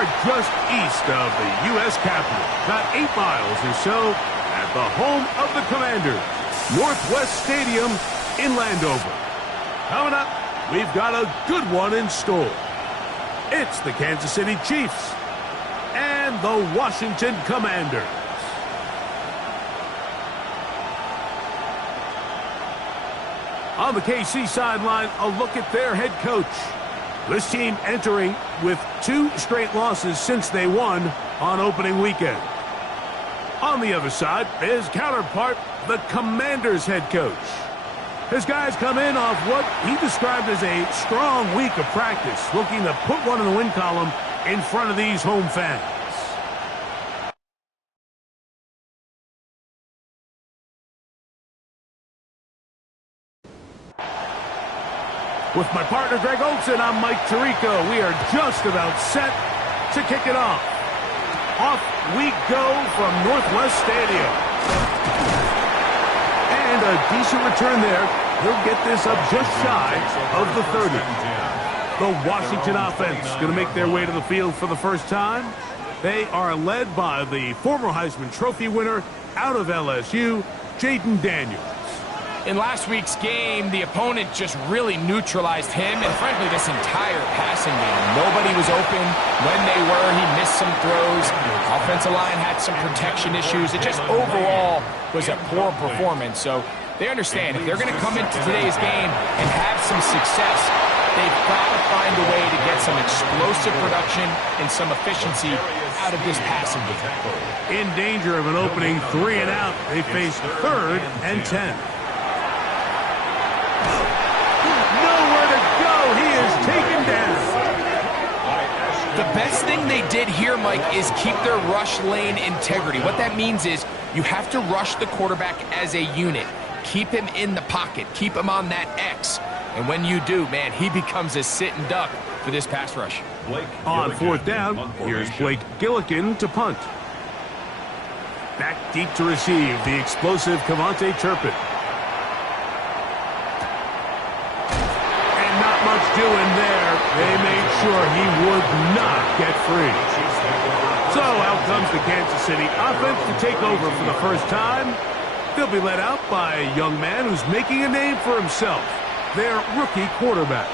are just east of the U.S. Capitol, about 8 miles or so, at the home of the Commanders, Northwest Stadium in Landover. Coming up, we've got a good one in store. It's the Kansas City Chiefs and the Washington Commanders. On the KC sideline, a look at their head coach. This team entering with 2 straight losses since they won on opening weekend. On the other side, his counterpart, the Commanders head coach. His guys come in off what he described as a strong week of practice, looking to put one in the win column in front of these home fans. With my partner, Greg Olson, I'm Mike Tirico. We are just about set to kick it off. Off we go from Northwest Stadium. And a decent return there. He'll get this up just shy of the 30. The Washington offense going to make their way to the field for the first time. They are led by the former Heisman Trophy winner out of LSU, Jayden Daniels. In last week's game, the opponent just really neutralized him and, frankly, this entire passing game. Nobody was open. When they were, he missed some throws. Offensive line had some protection issues. It just overall was a poor performance. So they understand if they're going to come into today's game and have some success, they've got to find a way to get some explosive production and some efficiency out of this passing game. In danger of an opening 3 and out, they face 3rd and 10. Taken down. The best thing they did here, Mike, is keep their rush lane integrity. What that means is you have to rush the quarterback as a unit. Keep him in the pocket. Keep him on that X. And when you do, man, he becomes a sitting duck for this pass rush. On 4th down, here's Blake Gillikin to punt. Back deep to receive the explosive Kevontae Turpin. Doing there, they made sure he would not get free. So out comes the Kansas City offense to take over for the first time. They'll be led out by a young man who's making a name for himself, their rookie quarterback.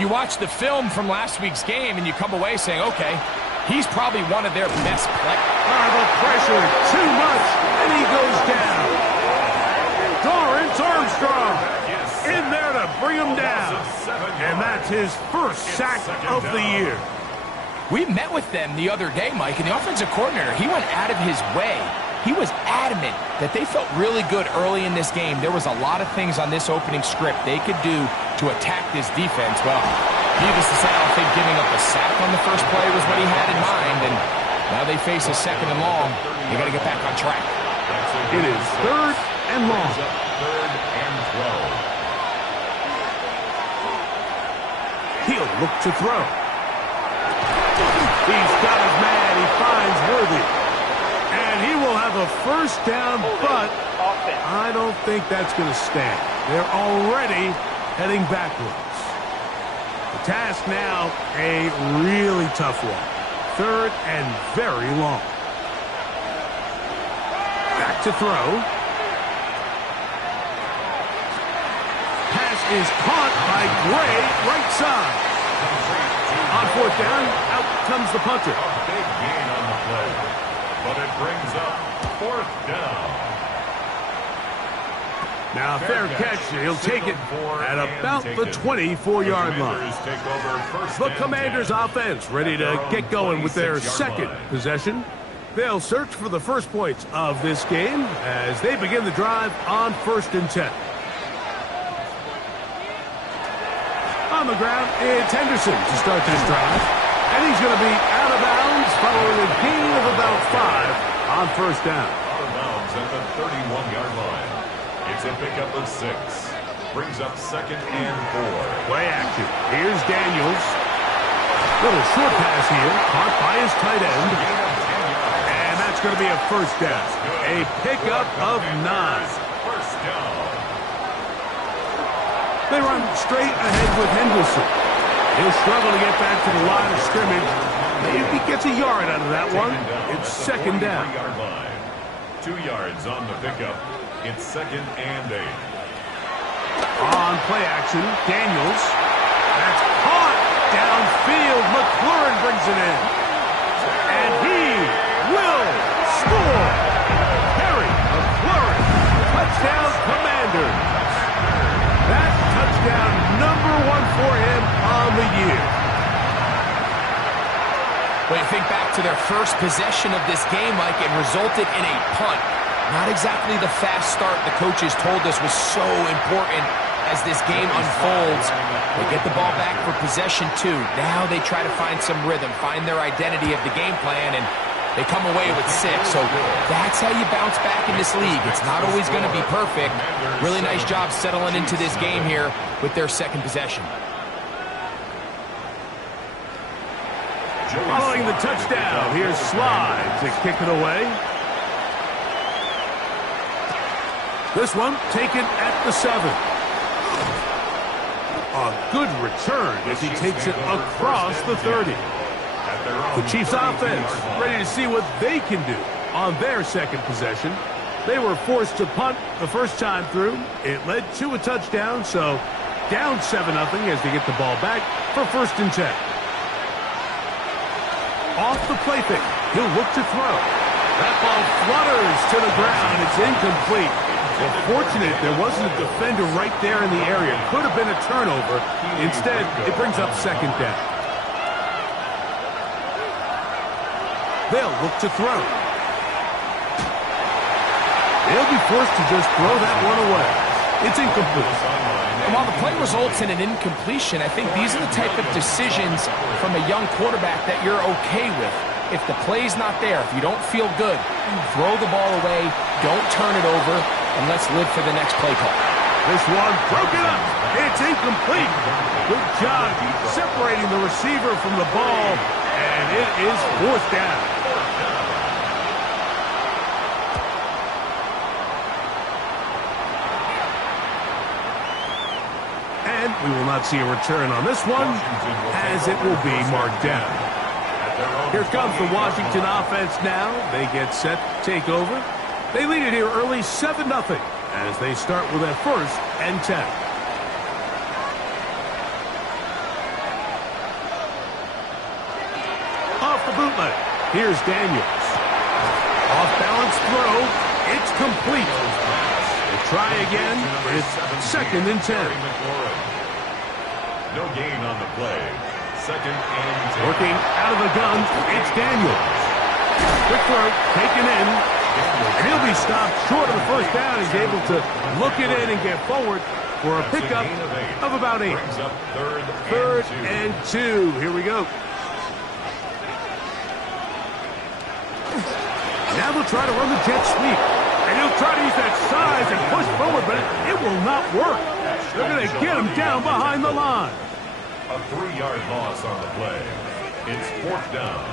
You watch the film from last week's game and you come away saying, okay, he's probably one of their best players. The pressure too much, and he goes down. Dorrance Armstrong in there to bring him down. And that's his first sack of the year. We met with them the other day, Mike, and the offensive coordinator, he went out of his way. He was adamant that they felt really good early in this game. There was a lot of things on this opening script they could do to attack this defense. Well, needless to say, I don't think giving up a sack on the first play was what he had in mind, and now they face a 2nd and long. They got to get back on track. It is 3rd and long. 3rd and 12. He'll look to throw. He's got his man. He finds Worthy. And he will have a first down, but I don't think that's going to stand. They're already heading backwards. The task now, a really tough one. 3rd and very long. Back to throw. Pass is caught by Gray, right side. On 4th down, out comes the punter. A big gain on the play, but it brings up 4th down. Now, fair catch. He'll take it at about the 24-yard line. The Commanders' offense ready to get going with their 2nd possession. They'll search for the first points of this game as they begin the drive on 1st and 10. On the ground, it's Henderson to start this drive. And he's going to be out of bounds following a gain of about 5 on 1st down. Out of bounds at the 31-yard line. It's a pickup of 6. Brings up 2nd and 4. Play action. Here's Daniels. Little short pass here, caught by his tight end. And that's going to be a first down. A pickup of 9. First down. They run straight ahead with Henderson. He'll struggle to get back to the line of scrimmage Maybe gets a yard out of that one. It's second down. 2 yards on the pickup. It's 2nd and 8. On play action, Daniels. That's caught downfield. McLaurin brings it in. And he will score. Terry McLaurin. Touchdown, Commanders. That's touchdown number 1 for him on the year. When you think back to their first possession of this game, Mike, it resulted in a punt. Not exactly the fast start the coaches told us was so important as this game unfolds. They get the ball back for possession 2. Now they try to find some rhythm, find their identity of the game plan, and they come away with 6. So that's how you bounce back in this league. It's not always going to be perfect. Really nice job settling into this game here with their second possession. Following the touchdown, here's Slide to kick it away. This one taken at the 7. A good return as he takes it across the 30. The Chiefs offense ready to see what they can do on their second possession. They were forced to punt the first time through. It led to a touchdown, so down 7-0 as they get the ball back for 1st and 10. Off the play fake, he'll look to throw. That ball flutters to the ground. It's incomplete. Well, fortunate there wasn't a defender right there in the area. Could have been a turnover. Instead, it brings up 2nd down. They'll look to throw. They'll be forced to just throw that one away. It's incomplete. And while the play results in an incompletion, I think these are the type of decisions from a young quarterback that you're okay with. If the play's not there, if you don't feel good, throw the ball away, don't turn it over, and let's live for the next play call. This one broken up. It's incomplete. Good job separating the receiver from the ball, and it is 4th down. And we will not see a return on this one, as it will be marked down. Here comes the Washington offense now. They get set to take over. They lead it here early 7-0 as they start with a 1st and 10. Off the bootleg. Here's Daniels. Off balance throw. It's complete. They try again. It's 2nd and 10. No gain on the play. 2nd and 10. Working out of the gun, it's Daniels. Quick throw, taken in. And he'll be stopped short of the 1st down. He's able to look it in and get forward for a pickup of about 8. Third and 2. Here we go. Now they'll try to run the jet sweep. And he'll try to use that size and push forward, but it will not work. They're going to get him down behind the line. A 3-yard loss on the play. It's 4th down.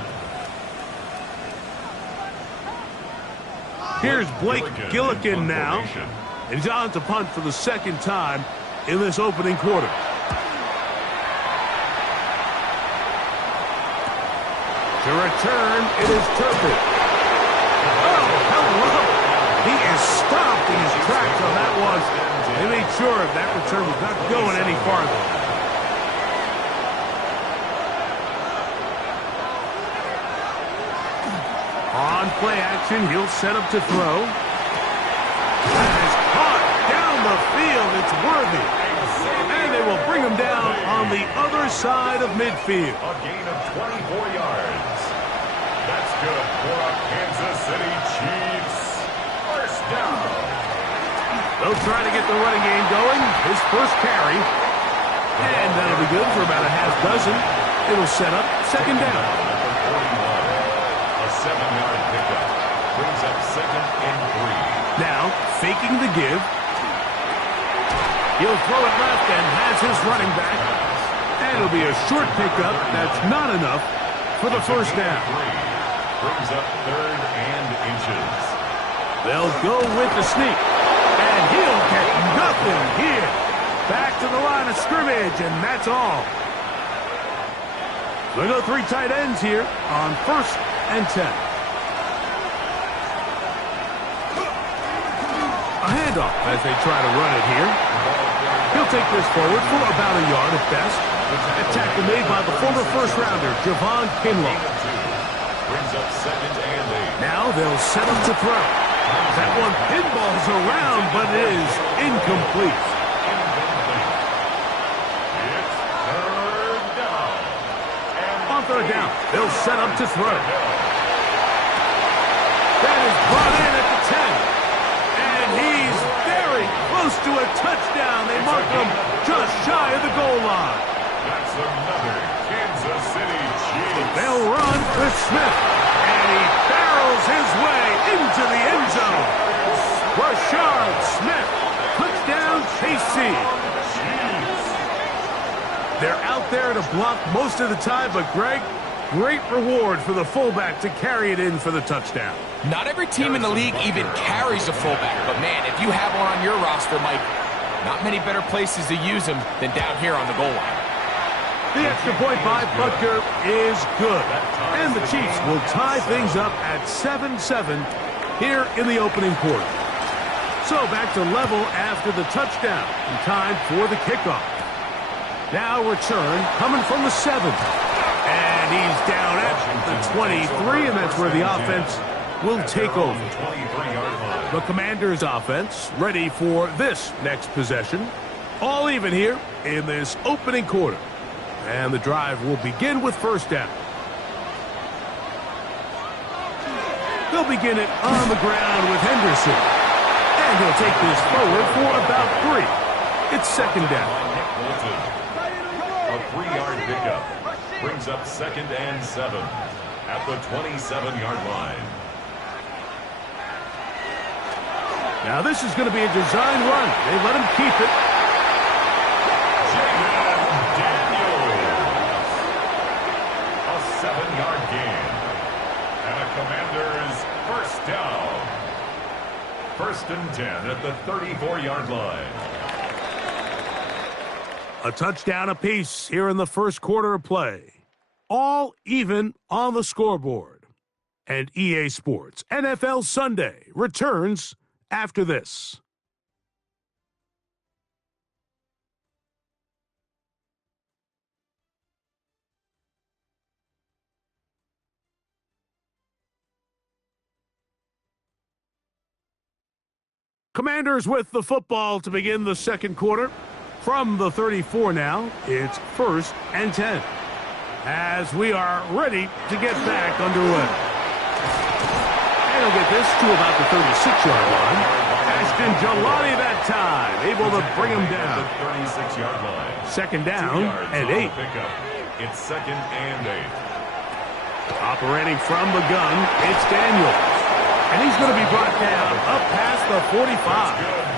Here's Blake Gillikin now. And he's on to punt for the 2nd time in this opening quarter. To return, it is Turpin. Oh, hello. He is stopped in his tracks on that one. They made sure that return was not going any farther. On play action, he'll set up to throw. That is caught down the field. It's Worthy. And they will bring him down on the other side of midfield. A gain of 24 yards. That's good for a Kansas City Chiefs. 1st down. They'll try to get the running game going. His 1st carry. And that'll be good for about a half dozen. It'll set up 2nd down. 7-yard pickup. Brings up 2nd and 3. Now, faking the give. He'll throw it left and has his running back. And it'll be a short pickup. That's not enough for the 1st down. Brings up 3rd and inches. They'll go with the sneak. And he'll get nothing here. Back to the line of scrimmage, and that's all. They go three tight ends here on 1st and 10. A handoff as they try to run it here. He'll take this forward for about a yard at best. A tackle made by the former first-rounder, Javon Kinlaw. Brings up 2nd and 8. Now they'll set him to throw. That one pinballs around, but it is incomplete. It's 3rd down. On 3rd down, they'll set up to throw. That is brought in at the 10. And he's very close to a touchdown. They mark him just shy of the goal line. That's another Kansas City Chiefs. They'll run with Smith. And he barrels his way into the end zone. Rashard Smith. Touchdown, KC. They're out there to block most of the time, but Greg, great reward for the fullback to carry it in for the touchdown. Not every team in the league even carries a fullback, but man, if you have one on your roster, Mike, not many better places to use him than down here on the goal line. The extra point by Butker is good. And the Chiefs will tie things up at 7-7 here in the opening quarter. So back to level after the touchdown and time for the kickoff. Now return coming from the 7. And he's down at the 23, and that's where the offense will take over. The Commanders' offense ready for this next possession. All even here in this opening quarter. And the drive will begin with 1st down. They'll begin it on the ground with Henderson. And he'll take this forward for about 3. It's 2nd down. A 3-yard pickup. Brings up 2nd and 7 at the 27-yard line. Now this is going to be a design run. They let him keep it. Jaden Daniels. A 7-yard gain. And a Commanders 1st down. 1st and 10 at the 34-yard line. A touchdown apiece here in the first quarter of play. All even on the scoreboard. And EA Sports NFL Sunday returns after this. Commanders with the football to begin the second quarter. From the 34 now, it's 1st and 10. As we are ready to get back underway. And he'll get this to about the 36-yard line. Ashton Jelani that time, able to bring him down. 36-yard line. 2nd down and 8. It's 2nd and 8. Operating from the gun, it's Daniels. And he's going to be brought down up past the 45.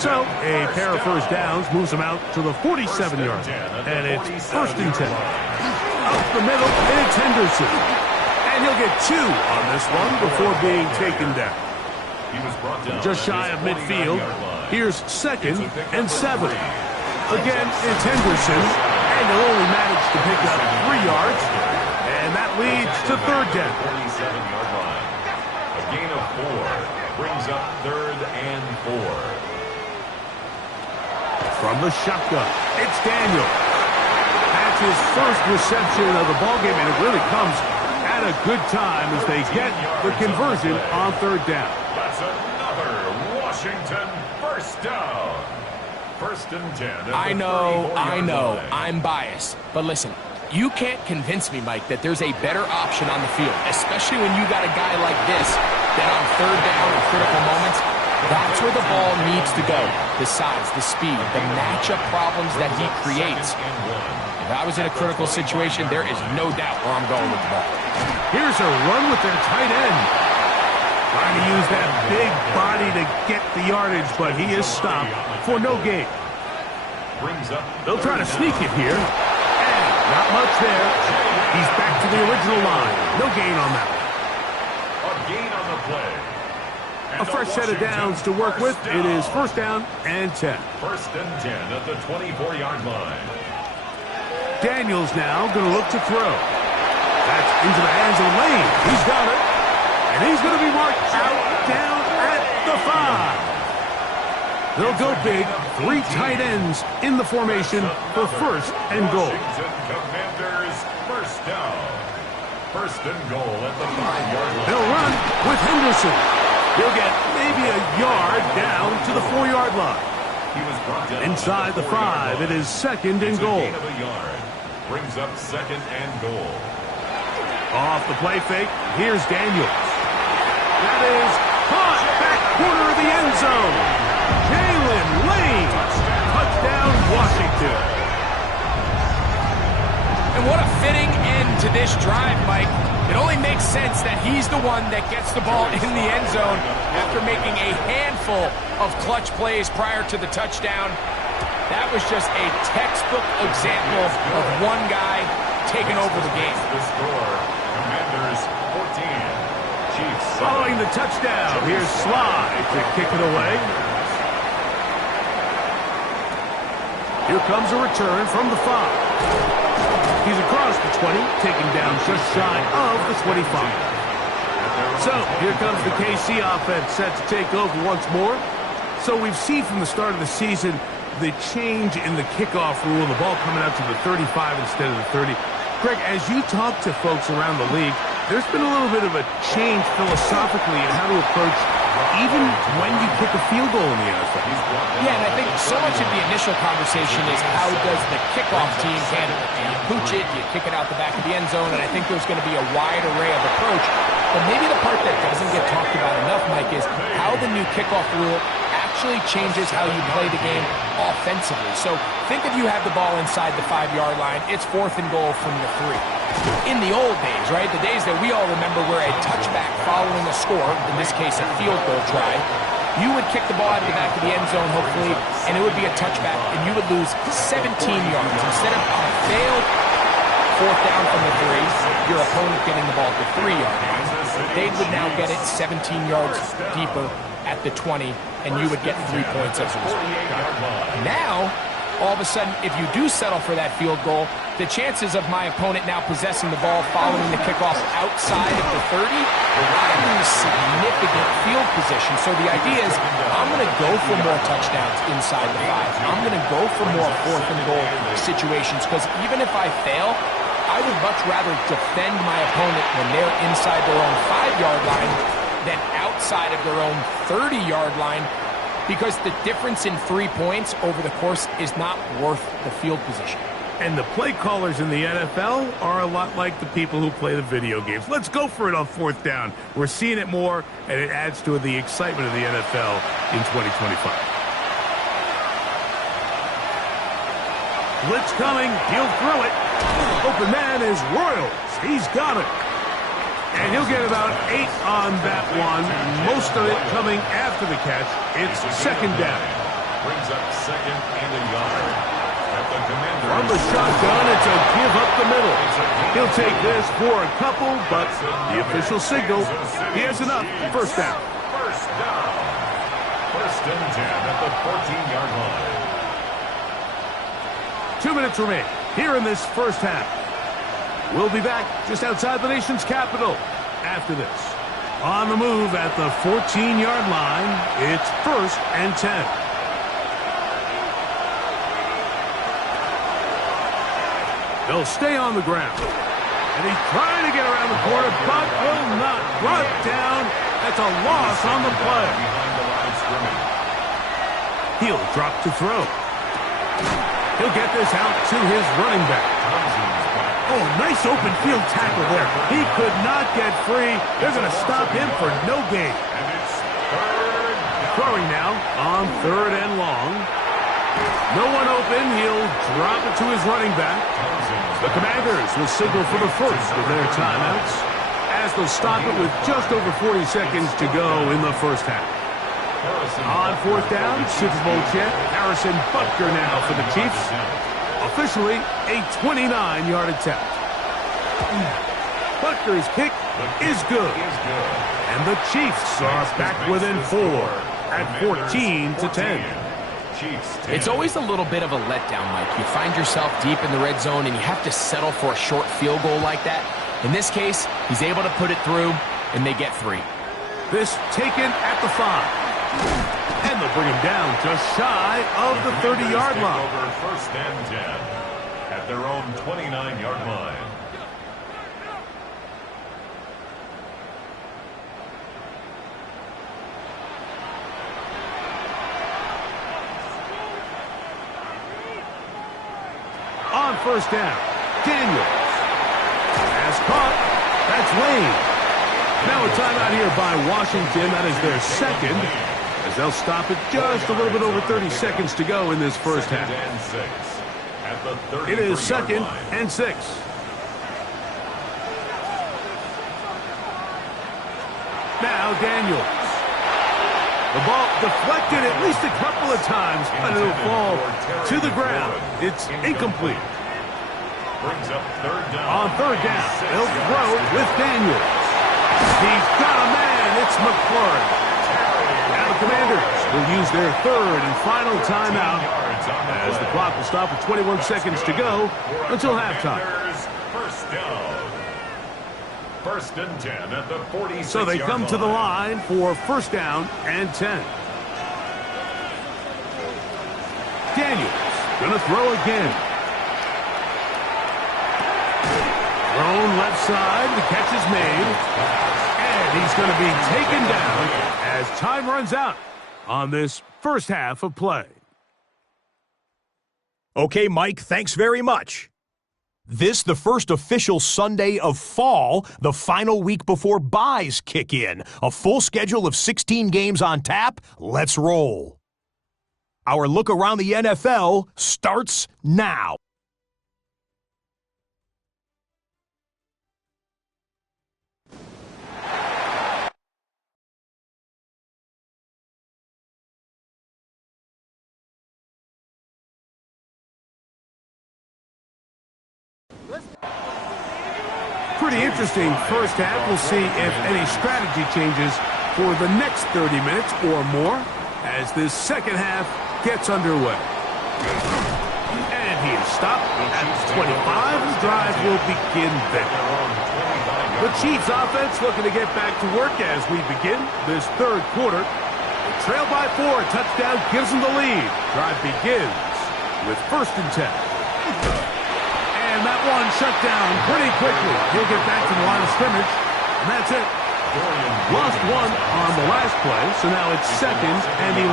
So, a pair of 1st downs moves him out to the 47-yard line. And it's 1st and 10. Up the middle, it's Henderson. And he'll get 2 on this one before being taken down. Just shy of midfield. Here's 2nd and 7. Again, it's Henderson. And he'll only manage to pick up 3 yards. And that leads to 3rd down. 47-yard line. A gain of 4 brings up 3rd and 4. From the shotgun, it's Daniel. That's his first reception of the ballgame, and it really comes at a good time as they get the conversion on 3rd down. That's another Washington 1st down. 1st and 10. I know, I'm biased. But listen, you can't convince me, Mike, that there's a better option on the field, especially when you got a guy like this that on 3rd down in critical moments, that's where the ball needs to go. The size, the speed, the matchup problems that he creates. If I was in a critical situation, there is no doubt where I'm going with the ball. Here's a run with their tight end. Trying to use that big body to get the yardage, but he is stopped for no gain. They'll try to sneak it here. And not much there. He's back to the original line. No gain on that. A gain on the play. A fresh set of downs to work with. It is 1st down and 10. 1st and 10 at the 24-yard line. Daniels now going to look to throw. That's into the hands of Lane. He's got it. And he's going to be marked out down at the 5. They'll go big. 3 tight ends in the formation for first and goal. Commanders, first down. First and goal at the 5-yard line. They'll run with Henderson. He'll get maybe a yard down to the 4-yard line. He was brought down Inside the 5, it is second and goal. Gain of a yard. Brings up second and goal. Off the play fake, here's Daniels. That is caught back corner of the end zone. Jalen Lane. Touchdown, Washington. And what a fitting end to this drive, Mike. It only makes sense that he's the one that gets the ball in the end zone after making a handful of clutch plays prior to the touchdown. That was just a textbook example of one guy taking over the game. The score, Commanders 14, Chiefs 7. Following the touchdown, here's Sly to kick it away. Here comes a return from the 5. He's across the 20, taking down just shy of the 25. So, here comes the KC offense set to take over once more. So, we've seen from the start of the season the change in the kickoff rule, the ball coming out to the 35 instead of the 30. Greg, as you talk to folks around the league, there's been a little bit of a change philosophically in how to approach even when you kick a field goal in the NFL. Yeah, and I think so much of the initial conversation is how does the kickoff team handle it? Do you pooch it? Do you kick it out the back of the end zone? And I think there's going to be a wide array of approach. But maybe the part that doesn't get talked about enough, Mike, is how the new kickoff rule actually changes how you play the game offensively. So think if you have the ball inside the 5-yard line, it's 4th and goal from the 3. In the old days, right, the days that we all remember where a touchback following a score, in this case a field goal try, you would kick the ball out of the back of the end zone, hopefully, and it would be a touchback, and you would lose 17 yards. Instead of a failed 4th down from the 3, your opponent getting the ball at the 3-yard line, they would now get it 17 yards deeper at the 20, and you would get 3 points as a result. Now, all of a sudden, if you do settle for that field goal, the chances of my opponent now possessing the ball following the kickoff outside of the 30, I lose significant field position. So the idea is I'm going to go for more touchdowns inside the 5. I'm going to go for more 4th and goal situations because even if I fail, I would much rather defend my opponent when they're inside their own 5-yard line than outside of their own 30-yard line, because the difference in 3 points over the course is not worth the field position. And the play callers in the NFL are a lot like the people who play the video games. Let's go for it on 4th down. We're seeing it more, and it adds to the excitement of the NFL in 2025. Blitz coming. He'll throw it. Open man is Royals. He's got it. And he'll get about 8 on that one. Most of it coming after the catch. It's 2nd down. Brings up 2nd and a yard. At the Commanders. From the shotgun, it's a give up the middle. He'll take this for a couple, but the official signal, he has enough. First down. First down. 1st and 10 at the 14-yard line. 2 minutes remain here in this first half. We'll be back just outside the nation's capital after this. On the move at the 14-yard line, it's 1st and 10. They'll stay on the ground. And he's trying to get around the corner, but will not. Brought down. That's a loss on the play. Behind the line of scrimmage. He'll drop to throw. He'll get this out to his running back. Oh, nice open field tackle there. He could not get free. They're going to stop him for no gain. And it's 3rd down. Throwing now on 3rd and long. No one open. He'll drop it to his running back. The Commanders will signal for the first of their timeouts as they'll stop it with just over 40 seconds to go in the first half. On 4th down, Super Bowl champ Harrison Butker now for the Chiefs. Officially a 29-yard attempt. Butker's kick is good. And the Chiefs are back within 4 at 14-10. Chiefs 10. It's always a little bit of a letdown, Mike. You find yourself deep in the red zone, and you have to settle for a short field goal like that. In this case, he's able to put it through, and they get 3. This taken at the 5. And they'll bring him down just shy of the 30-yard line. Over first and 10 at their own 29-yard line. On first down, Daniels has caught. That's Lane. Now a timeout here by Washington. That is their second, as they'll stop it just a little bit over 30 seconds to go in this first half. It is 2nd and 6. Now Daniels. The ball deflected at least a couple of times, but it'll fall to the ground. It's incomplete. Brings up third down. On third down, they'll throw with Daniels. He's got a man. It's McLaurin. Now the Commanders will use their third and final timeout as the clock will stop with 21 seconds to go until halftime. First down. First and 10 at the 46-yard So they come to the line for first down and 10. Daniels gonna throw again. Thrown left side, the catch is made. And he's going to be taken down as time runs out on this first half of play. Okay, Mike, thanks very much. This, the first official Sunday of fall, the final week before byes kick in. A full schedule of 16 games on tap. Let's roll. Our look around the NFL starts now. Pretty interesting first half. We'll see if any strategy changes for the next 30 minutes or more as this second half gets underway. And he is stopped at 25. The drive will begin there. The Chiefs offense looking to get back to work as we begin this third quarter. They trail by 4. Touchdown gives them the lead. Drive begins with first and 10. And that one shut down pretty quickly. He'll get back to the line of scrimmage, and that's it. Lost one on the last play, so now it's 2nd and 11.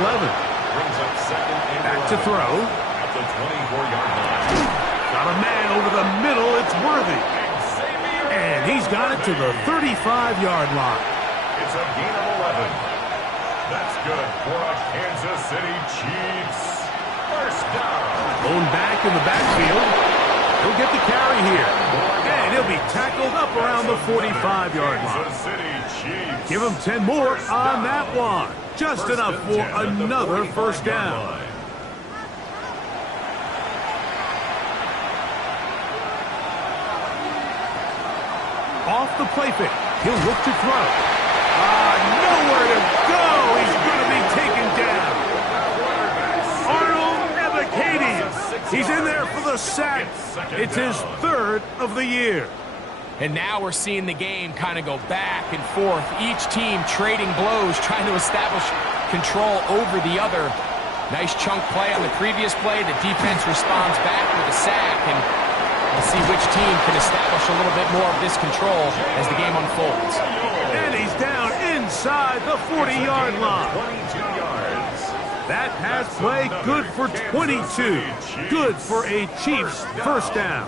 Back to throw. At the 24-yard line. Got a man over the middle. It's Worthy. And he's got it to the 35-yard line. It's a gain of 11. That's good for a Kansas City Chiefs. First down. Going back in the backfield. He'll get the carry here. And he'll be tackled up around the 45-yard line. Give him 10 more on that one. Just enough for another first down. Off the play fake. He'll look to throw. Nowhere to go. He's going to be taken down. Arnold Ebiketie. He's in there for the sack. It's his 3rd of the year. And now we're seeing the game kind of go back and forth. Each team trading blows, trying to establish control over the other. Nice chunk play on the previous play. The defense responds back with a sack, and we'll see which team can establish a little bit more of this control as the game unfolds. And he's down inside the 40-yard line. 22 yards. That pass play good for 22. Good for a Chiefs first down.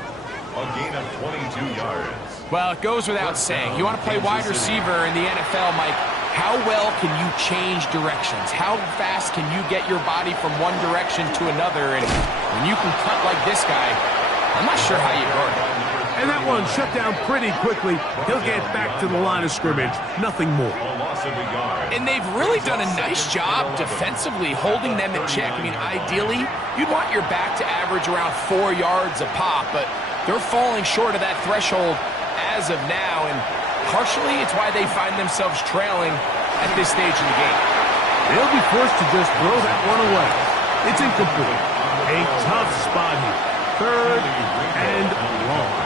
A gain of 22 yards. Well, it goes without saying. You want to play wide receiver in the NFL, Mike, how well can you change directions? How fast can you get your body from one direction to another? And when you can cut like this guy, I'm not sure how you guard it. And that one shut down pretty quickly. He'll get back to the line of scrimmage. Nothing more. And they've really done a nice job defensively holding them in check. I mean, ideally, you'd want your back to average around 4 yards a pop, but they're falling short of that threshold as of now, and partially it's why they find themselves trailing at this stage in the game. They'll be forced to just throw that one away. It's incomplete. A tough spot here. Third and long.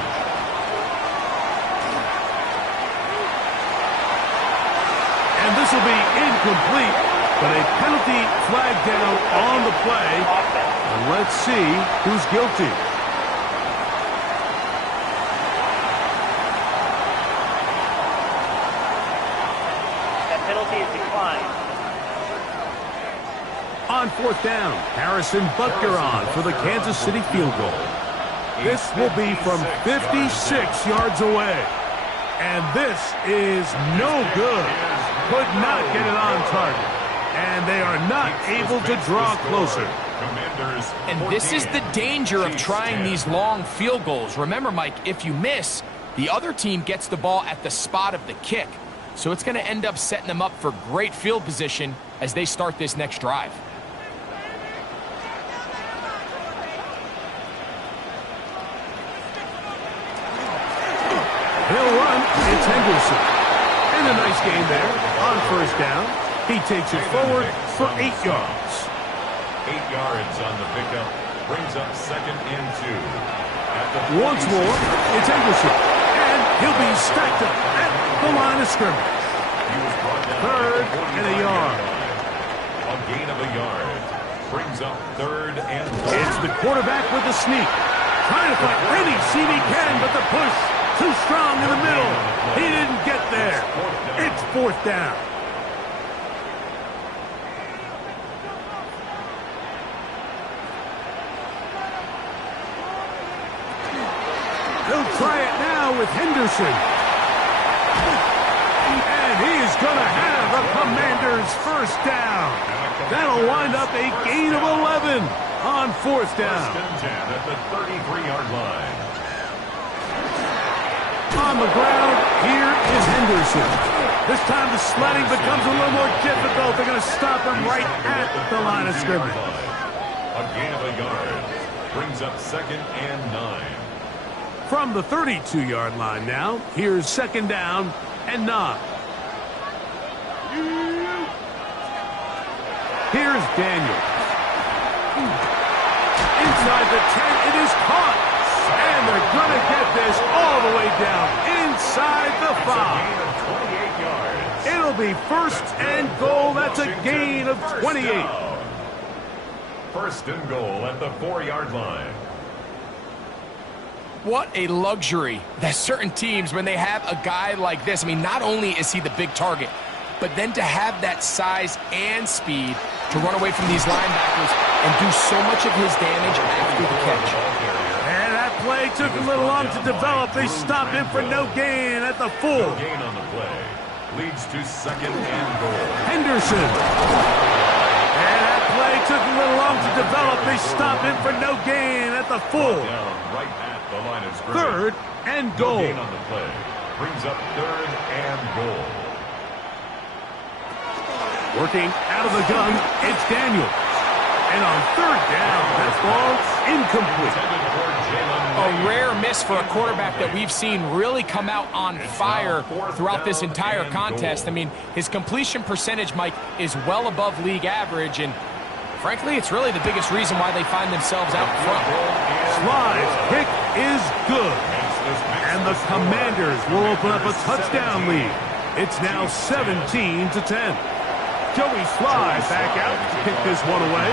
And this will be incomplete, but a penalty flag down on the play. And let's see who's guilty. That penalty is declined. On fourth down, Harrison Butker on for the Kansas City field goal. This will be from 56 yards away. And this is no good. Could not get it on target. And they are not able to draw closer. And this is the danger of trying these long field goals. Remember, Mike, if you miss, the other team gets the ball at the spot of the kick. So it's going to end up setting them up for great field position as they start this next drive. He'll run. It's Henderson. And a nice game there on first down. He takes it forward for 8 yards. 8 yards on the pickup. Brings up 2nd and 2. Once more, it's Henderson. And he'll be stacked up at the line of scrimmage. Third and a yard. A gain of a yard. Brings up 3rd and 4. It's the quarterback with the sneak. Trying to find any seam he can, but the push too strong in the middle. He didn't get there. It's 4th down. He'll try it now with Henderson. And he's going to have a Commander's first down. That'll wind up a gain of 11 on 4th down. 1st and 10 at the 33-yard line. On the ground, here is Henderson. This time the sledding becomes a little more difficult. They're going to stop him right at the line of scrimmage. A gain of a yard. Brings up 2nd and 9. From the 32-yard line now, here's 2nd down and 9. Here's Daniel. Inside the 10, it is caught. And they're going to get this all the way down inside the 5. It'll be 1st and goal. That's a gain of 28. 1st and goal at the 4-yard line. What a luxury that certain teams, when they have a guy like this, I mean, not only is he the big target, but then to have that size and speed to run away from these linebackers and do so much of his damage after the catch. And that play took a little long to develop. They stopped him for no gain at the full. No gain on the play. Leads to 2nd and goal. Henderson. And that play took a little long to develop. They stopped him for no gain at the full. Down right at the line of scrimmage. 3rd and goal. No gain on the play. Brings up 3rd and goal. Working out of the gun, it's Daniels. And on 3rd down, that ball's incomplete. A rare miss for a quarterback that we've seen really come out on fire throughout this entire contest. I mean, his completion percentage, Mike, is well above league average, and frankly, it's really the biggest reason why they find themselves out front. Sly's kick is good. And the Commanders will open up a touchdown lead. It's now 17-10. Joey Sly back out to kick this one away.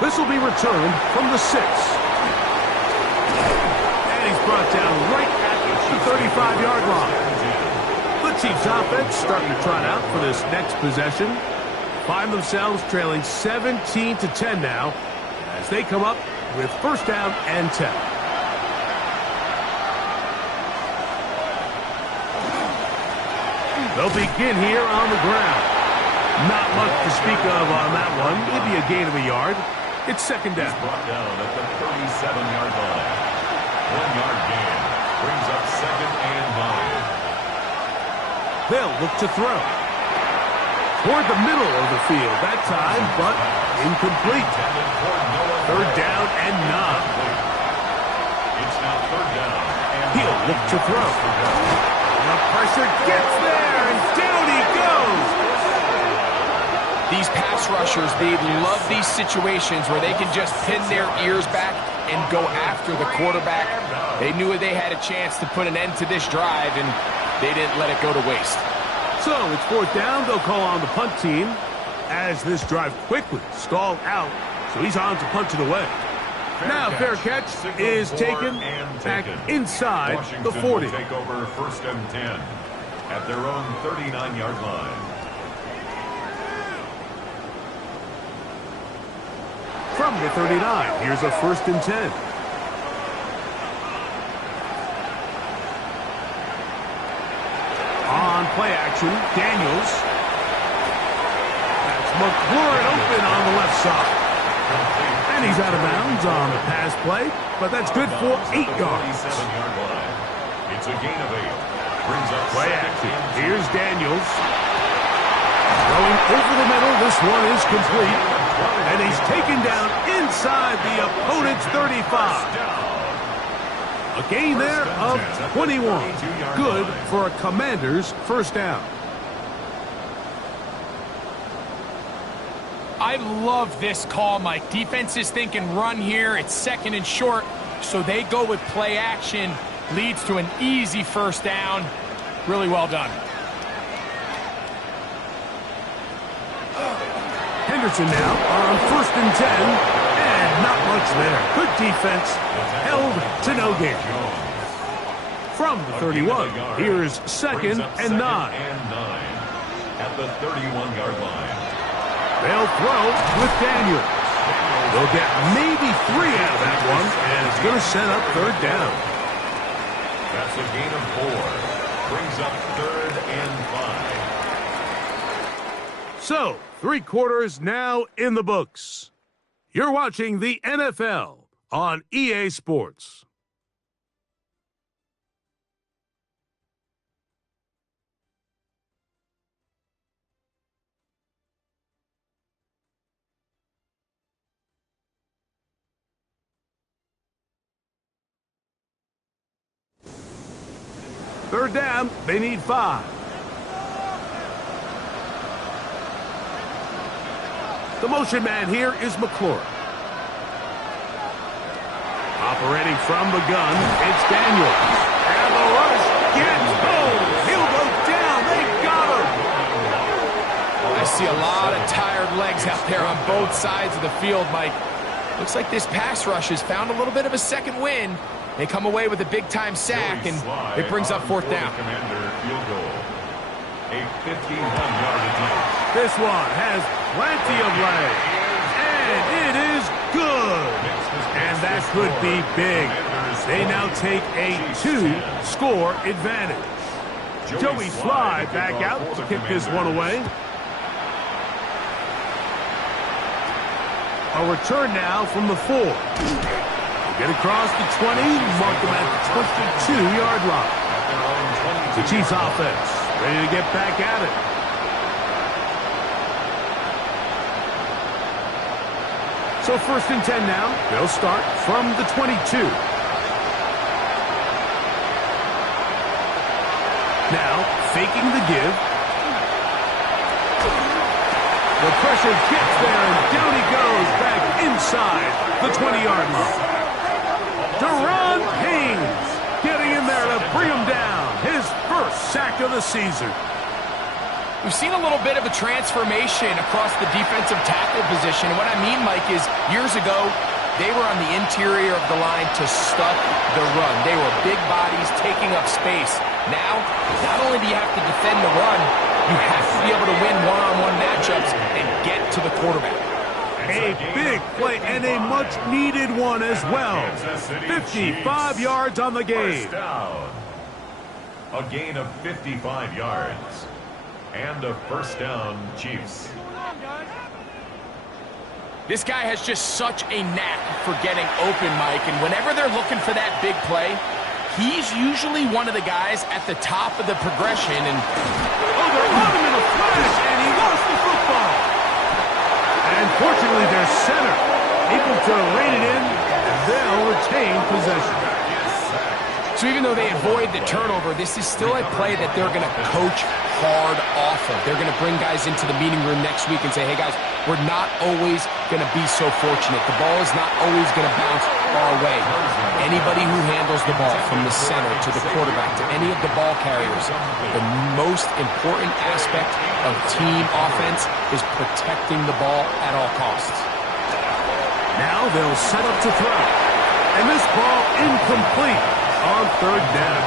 This will be returned from the 6. And he's brought down right at the 35-yard line. The Chiefs offense starting to trot out for this next possession. Find themselves trailing 17-10 now as they come up with 1st down and 10. They'll begin here on the ground. Not much to speak of on that one. Maybe a gain of a yard. It's 2nd down. He's brought down at the 37-yard line. 1-yard gain. Brings up 2nd and 9. They'll look to throw. Toward the middle of the field that time, but incomplete. 3rd down and 9. It's now 3rd down. He'll look to throw. The pressure gets there, and down he goes. These pass rushers, they love these situations where they can just pin their ears back and go after the quarterback. They knew they had a chance to put an end to this drive, and they didn't let it go to waste. So it's 4th down. They'll call on the punt team as this drive quickly stalled out. So he's on to punt it away. Now fair catch is taken back inside the 40. Take over 1st and 10 at their own 39-yard line. From the 39, here's a 1st and 10. On play action, Daniels. That's McLaurin open on the left side. And he's out of bounds on the pass play, but that's good for 8 yards. It's a gain of 8. Brings up Play action. Here's Daniels. Throwing over the middle. This one is complete. And he's taken down inside the opponent's 35. A gain there of 21. Good for a Commanders' 1st down. I love this call, Mike. Defense is thinking run here. It's 2nd and short, so they go with play action. Leads to an easy 1st down. Really well done. Henderson now on 1st and 10. And not much there. Good defense. Held to no gain. From the 31, here's 2nd and 9. At the 31-yard line. They'll throw with Daniels. They'll get maybe 3 out of that one, and it's going to set up 3rd down. That's a gain of 4. Brings up 3rd and 5. So, 3 quarters now in the books. You're watching the NFL on EA Sports. Third down, they need 5. The motion man here is McLaurin. Operating from the gun, it's Daniels. And the rush gets home. He'll go down. They got him. I see a lot of tired legs out there on both sides of the field, Mike. Looks like this pass rush has found a little bit of a second wind. They come away with a big-time sack, and it brings up 4th down. Commander field goal. A 51-yard attempt. This one has plenty of legs. And it is good. And that could be big. They now take a 2-score advantage. Joey Slye back out to kick this one away. A return now from the 4. Get across the 20, mark them at the 22-yard line. The Chiefs offense ready to get back at it. So 1st and 10 now. They'll start from the 22. Now faking the give. The pressure gets there, and down he goes back inside the 20-yard line. Deron Haynes getting in there to bring him down. His 1st sack of the season. We've seen a little bit of a transformation across the defensive tackle position. And what I mean, Mike, is years ago, they were on the interior of the line to stop the run. They were big bodies taking up space. Now, not only do you have to defend the run, you have to be able to win one-on-one matchups and get to the quarterback. A big play and a much-needed one as well. 55 yards on the game. A gain of 55 yards. And a 1st down, Chiefs. This guy has just such a knack for getting open, Mike, and whenever they're looking for that big play, he's usually one of the guys at the top of the progression. And they're on him in a flash, and he lost the football. And fortunately, their center able to rein it in, and they'll retain possession. So even though they avoid the turnover, this is still a play that they're going to coach hard off of. They're going to bring guys into the meeting room next week and say, hey, guys, we're not always going to be so fortunate. The ball is not always going to bounce our way. Anybody who handles the ball from the center to the quarterback to any of the ball carriers, the most important aspect of team offense is protecting the ball at all costs. Now they'll set up to throw. And this ball incomplete on third down.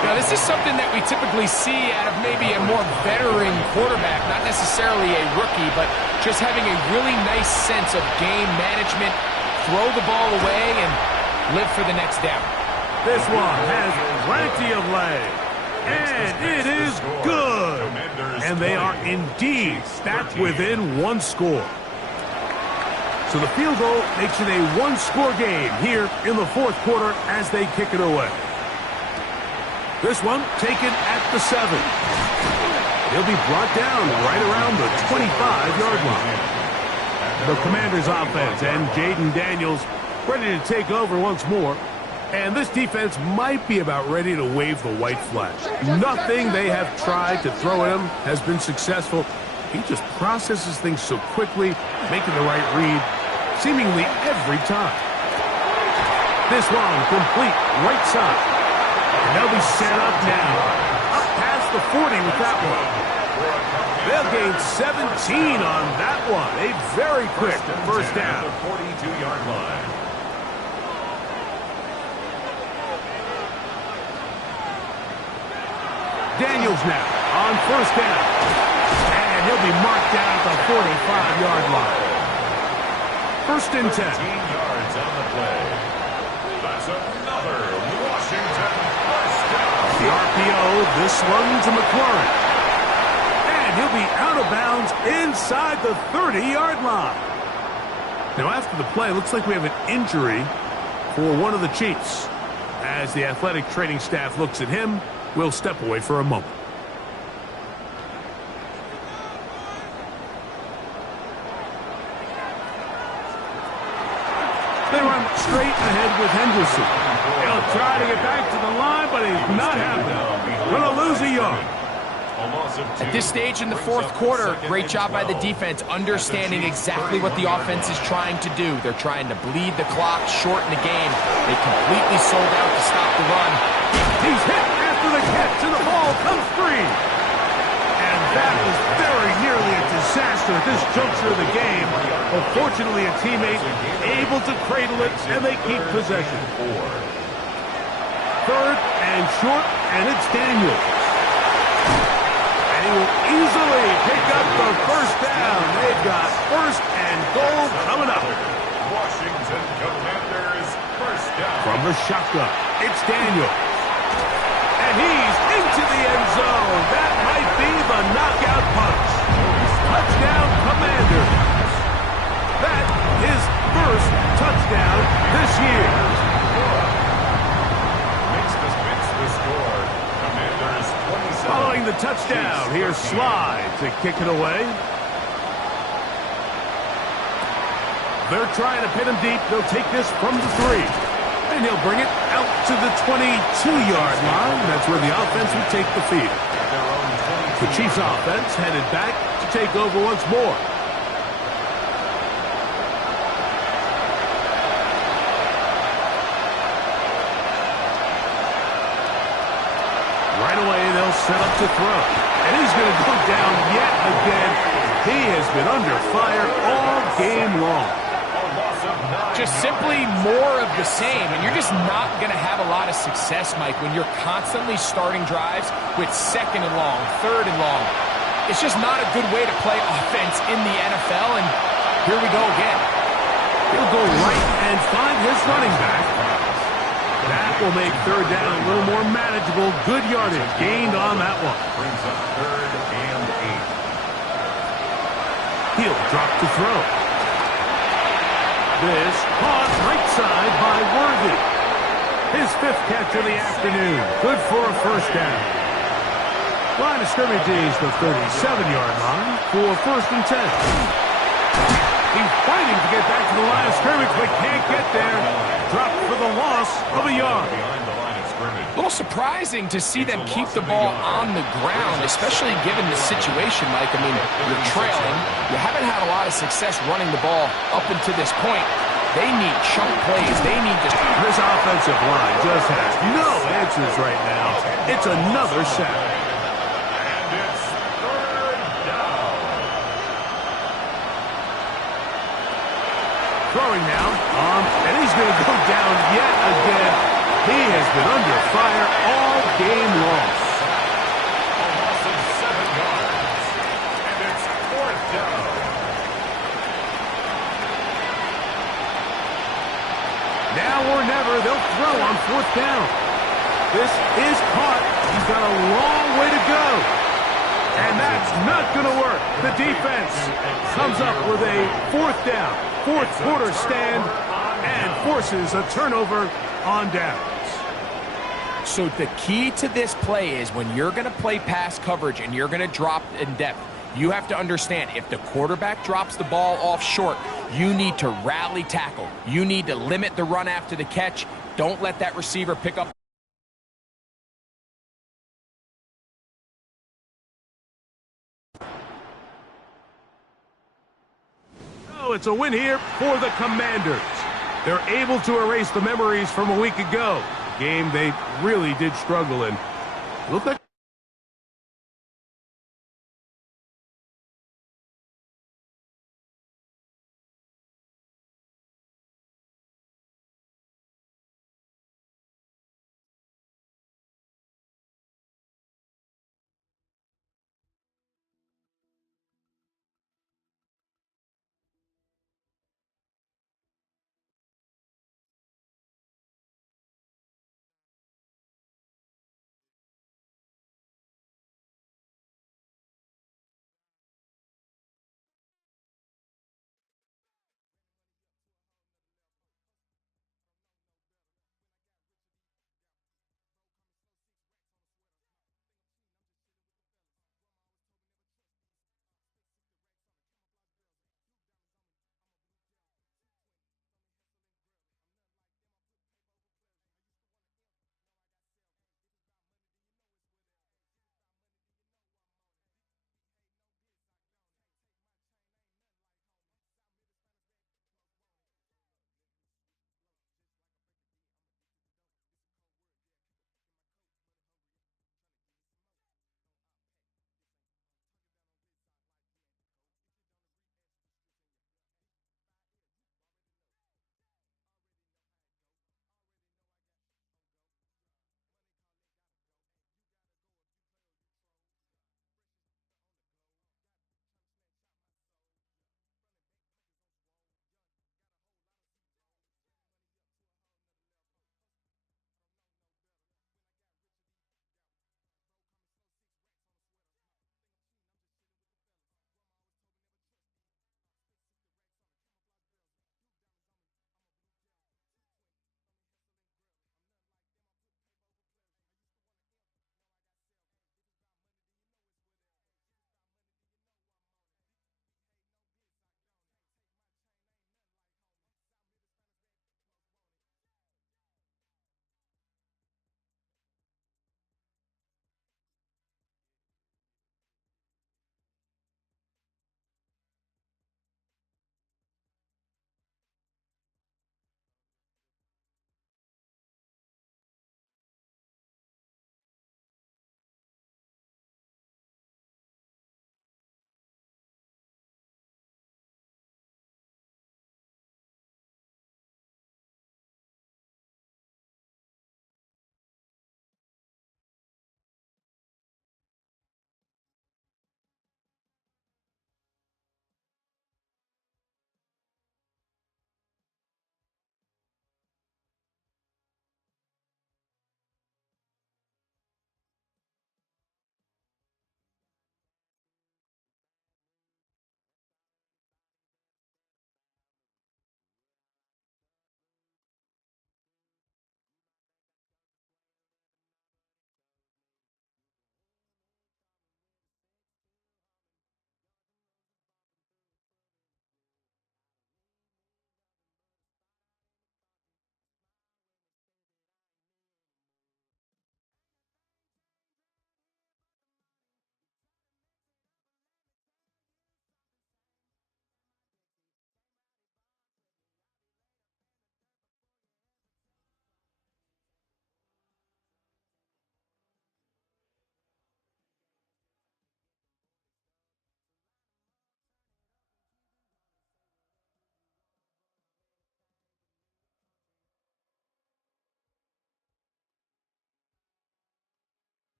Now, this is something that we typically see out of maybe a more veteran quarterback, not necessarily a rookie, but just having a really nice sense of game management, throw the ball away, and live for the next down. This one has plenty of leg. And it is good. And they are indeed back within one score. So the field goal makes it a one-score game here in the fourth quarter as they kick it away. This one taken at the 7. He'll be brought down right around the 25-yard line. The Commanders' offense and Jaden Daniels ready to take over once more. And this defense might be about ready to wave the white flag. Nothing they have tried to throw at him has been successful. He just processes things so quickly, making the right read seemingly every time. This one complete right side. And they'll be set up now. Up past the 40 with that one. They'll gain 17 on that one. A very quick first down. 42-yard line. Daniels now on first down. And he'll be marked down at the 45-yard line. First and 10. 13 yards on the play. That's another Washington first down. The RPO, this one to McLaurin. And he'll be out of bounds inside the 30-yard line. Now after the play, looks like we have an injury for one of the Chiefs. As the athletic training staff looks at him, we'll step away for a moment. They run straight ahead with Henderson. He'll try to get back to the line, but he's not happening. Going to lose a yard. At this stage in the fourth quarter, great job by the defense understanding exactly what the offense is trying to do. They're trying to bleed the clock, shorten the game. They completely sold out to stop the run. He's hit after the catch, and the ball comes free. And that was very nearly a disaster at this juncture of the game. But fortunately, a teammate able to cradle it, and they keep possession. Third and short, and it's Daniels. And he will easily pick up the first down. They've got first and goal coming up. Washington Commanders first down. From the shotgun, it's Daniels. And he's into the end zone. That might be the knockout punch. Touchdown, Commanders. That is first touchdown this year. Makes the score. Commanders 27. Following the touchdown, here's Slide to kick it away. They're trying to pin him deep. They'll take this from the 3. And he'll bring it out to the 22-yard line. That's where the offense will take the field. The Chiefs offense headed back to take over once more. Right away, they'll set up to throw. And he's going to go down yet again. He has been under fire all game long. Just simply more of the same, and you're just not going to have a lot of success, Mike, when you're constantly starting drives with second and long, third and long. It's just not a good way to play offense in the NFL, and here we go again. He'll go right and find his running back. That will make third down a little more manageable. Good yardage gained on that one. Brings up third and 8. He'll drop to throw. This caught right side by Worthy. His 5th catch of the afternoon. Good for a first down. Line of scrimmage is the 37-yard line for first and 10. He He's fighting to get back to the line of scrimmage, but can't get there. Dropped for the loss of a yard. Behind the line of scrimmage. A little surprising to see them keep the ball on the ground, especially given the situation, Mike. I mean, you're trailing. You haven't had a lot of success running the ball up until this point. They need chunk plays. They need to... This offensive line just has no answers right now. It's another sack. And it's third down. Throwing now, and he's going to go down yet again. He has been under fire all game long. A loss of 7 yards. And it's fourth down. Now or never, they'll throw on fourth down. This is caught. He's got a long way to go. And that's not going to work. The defense comes up with a fourth down, fourth quarter stand, and forces a turnover on downs. So the key to this play is when you're going to play pass coverage and you're going to drop in depth, you have to understand if the quarterback drops the ball off short, you need to rally tackle. You need to limit the run after the catch. Don't let that receiver pick up. Oh, it's a win here for the Commanders. They're able to erase the memories from a week ago. A game they really did struggle in. Look like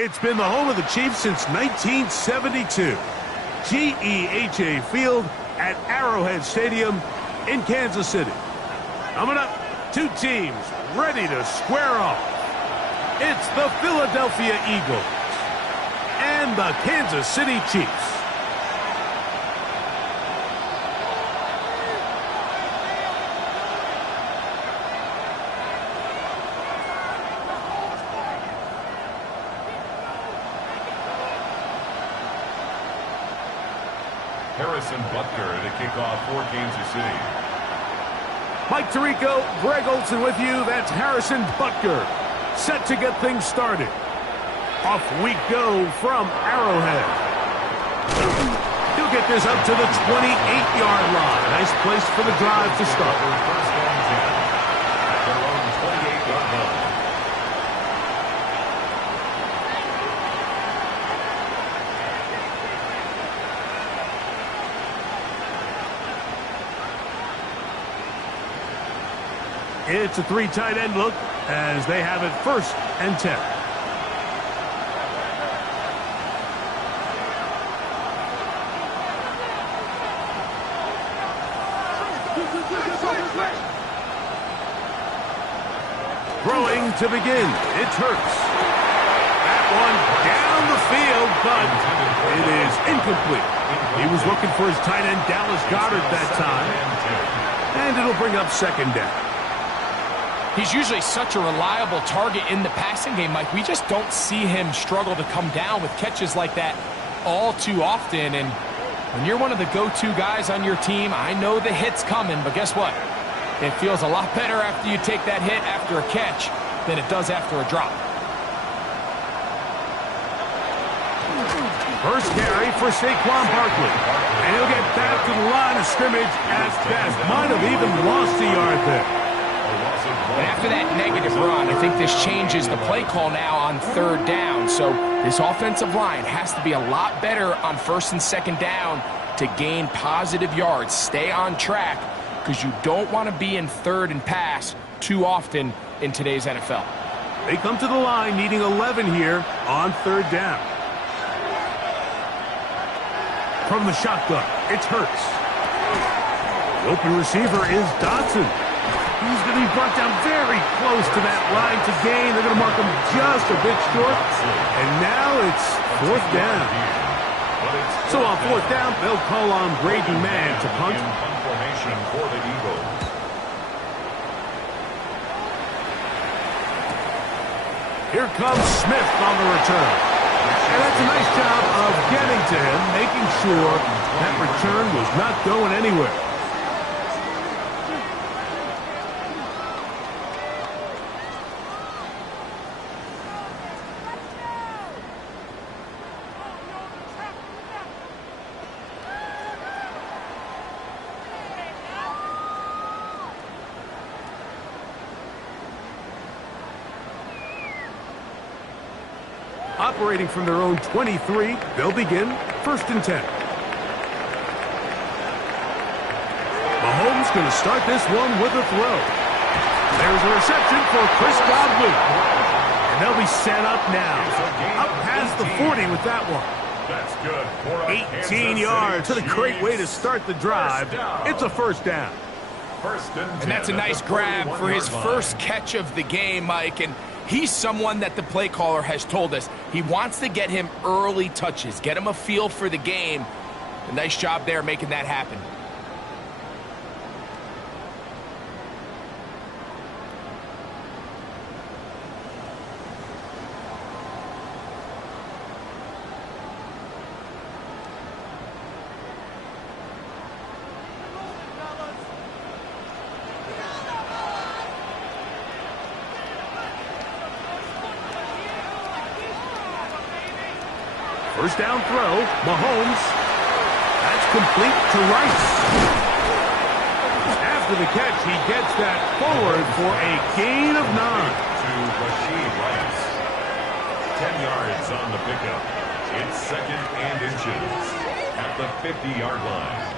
It's been the home of the Chiefs since 1972. GEHA Field at Arrowhead Stadium in Kansas City. Coming up, two teams ready to square off. It's the Philadelphia Eagles and the Kansas City Chiefs. Harrison Butker to kick off for Kansas City. Mike Tirico, Greg Olsen with you. That's Harrison Butker, set to get things started. Off we go from Arrowhead. He'll get this up to the 28-yard line. Nice place for the drive to start. First and 10 at their own 28-yard line. It's a three tight end look as they have it first and 10. Throwing to begin. It's Hurts. That one down the field, but it is incomplete. He was looking for his tight end Dallas Goedert that time. And it'll bring up second down. He's usually such a reliable target in the passing game, Mike. We just don't see him struggle to come down with catches like that all too often. And when you're one of the go-to guys on your team, I know the hit's coming, but guess what? It feels a lot better after you take that hit after a catch than it does after a drop. First carry for Saquon Barkley. And he'll get back to the line of scrimmage as best. Might have even lost a yard there. And after that negative run, I think this changes the play call now on third down. So this offensive line has to be a lot better on first and second down to gain positive yards. Stay on track because you don't want to be in third and pass too often in today's NFL. They come to the line needing 11 here on third down. From the shotgun, it's Hurts. The open receiver is Dotson. He's going to be brought down very close to that line to gain. They're going to mark him just a bit short. And now it's fourth down. So on fourth down, they'll call on Brady Mann to punt. Formation for the Eagles. Here comes Smith on the return. And that's a nice job of getting to him, making sure that return was not going anywhere. Operating from their own 23, they'll begin first and 10. Mahomes going to start this one with a throw. There's a reception for Chris Godwin. And they'll be set up now. Up past the 40 with that one. That's good. 18 yards. What a great way to start the drive. It's a first down. And that's a nice grab for his first catch of the game, Mike. And he's someone that the play caller has told us he wants to get him early touches, get him a feel for the game. A nice job there making that happen. First down throw, Mahomes. That's complete to Rice. After the catch, he gets that forward for a gain of 9. To Rashid Rice. 10 yards on the pickup. It's second and inches at the 50-yard line.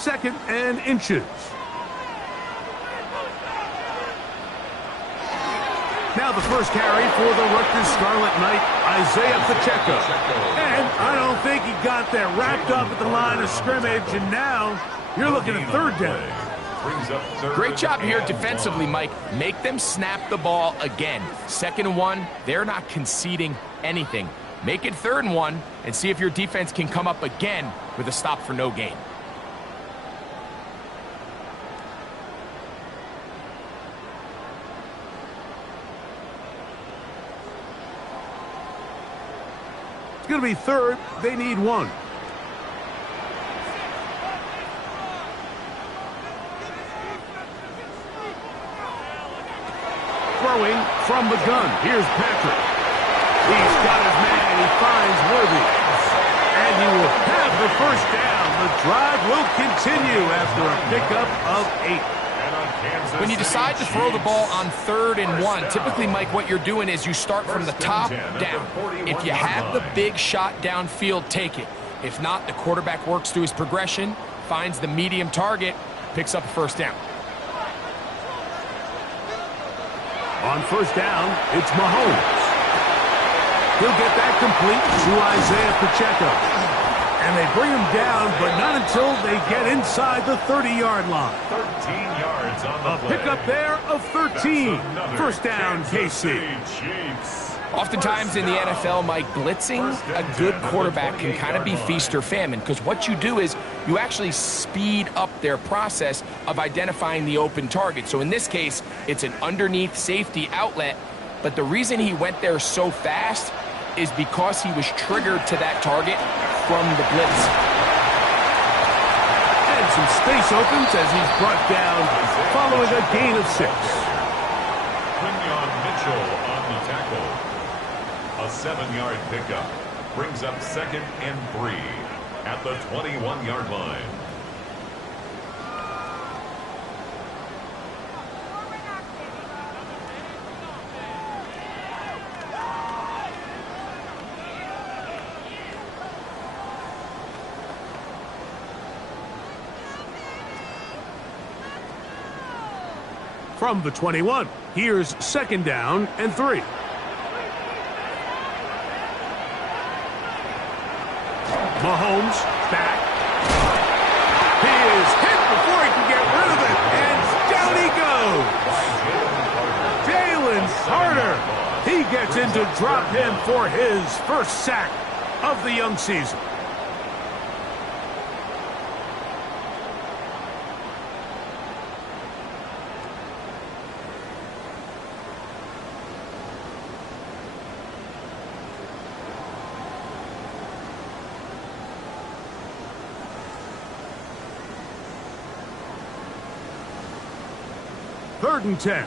2nd and inches. Now the first carry for the Rutgers Scarlet Knight, Isaiah Pacheco. And I don't think he got there wrapped up at the line of scrimmage, and now you're looking at 3rd down. Great job here defensively, Mike. Make them snap the ball again. 2nd and 1, they're not conceding anything. Make it 3rd and 1 and see if your defense can come up again with a stop for no gain. It's going to be 3rd. They need 1. Throwing from the gun. Here's Patrick. He's got his man. He finds Worthy. And he will have the first down. The drive will continue after a pickup of 8. When you decide to throw the ball on 3rd and 1, typically, Mike, what you're doing is you start from the top down. If you have the big shot downfield, take it. If not, the quarterback works through his progression, finds the medium target, picks up a first down. On first down, it's Mahomes. He'll get that complete to Isaiah Pacheco. And they bring him down, but not until they get inside the 30-yard line. 13 yards on the play. Pickup there of 13. First down, KC. Oftentimes in the NFL, Mike, blitzing a good quarterback can kind of be feast or famine, because what you do is you actually speed up their process of identifying the open target. So in this case, it's an underneath safety outlet, but the reason he went there so fast is because he was triggered to that target from the blitz. And some space opens as he's brought down following a gain of 6. Quinyon Mitchell on the tackle. A 7-yard pickup brings up 2nd and 3 at the 21-yard line. From the 21, here's 2nd down and 3. Mahomes back. He is hit before he can get rid of it, and down he goes. Jalen Carter. He gets in to drop him for his first sack of the young season. Third and 10.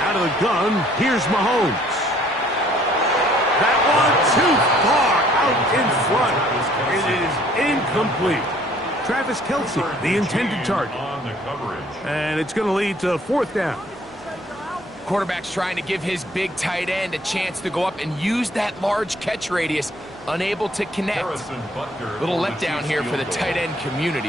Out of the gun, here's Mahomes. That one too far out in front. It is incomplete. Travis Kelce, the intended target. On the coverage. And it's going to lead to 4th down. Quarterback's trying to give his big tight end a chance to go up and use that large catch radius, unable to connect. Little letdown here for the tight end community.